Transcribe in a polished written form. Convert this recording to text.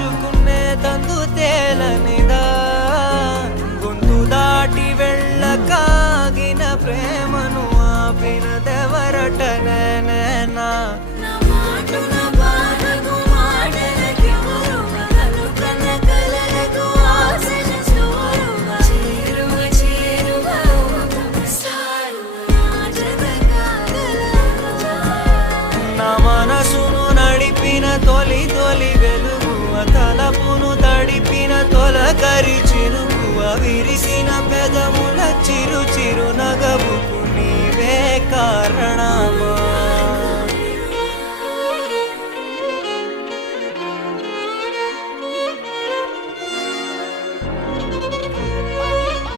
దాచుకునే తందు తేలనిదా గొంతు దాటి వెళ్ళకాగిన ప్రేమను ఆపినదెవరటనేనా మనసును నడిపిన తొలి తొలి వెలుగు తలపును తడిపిన తొలకరి చిరుకు విరిసిన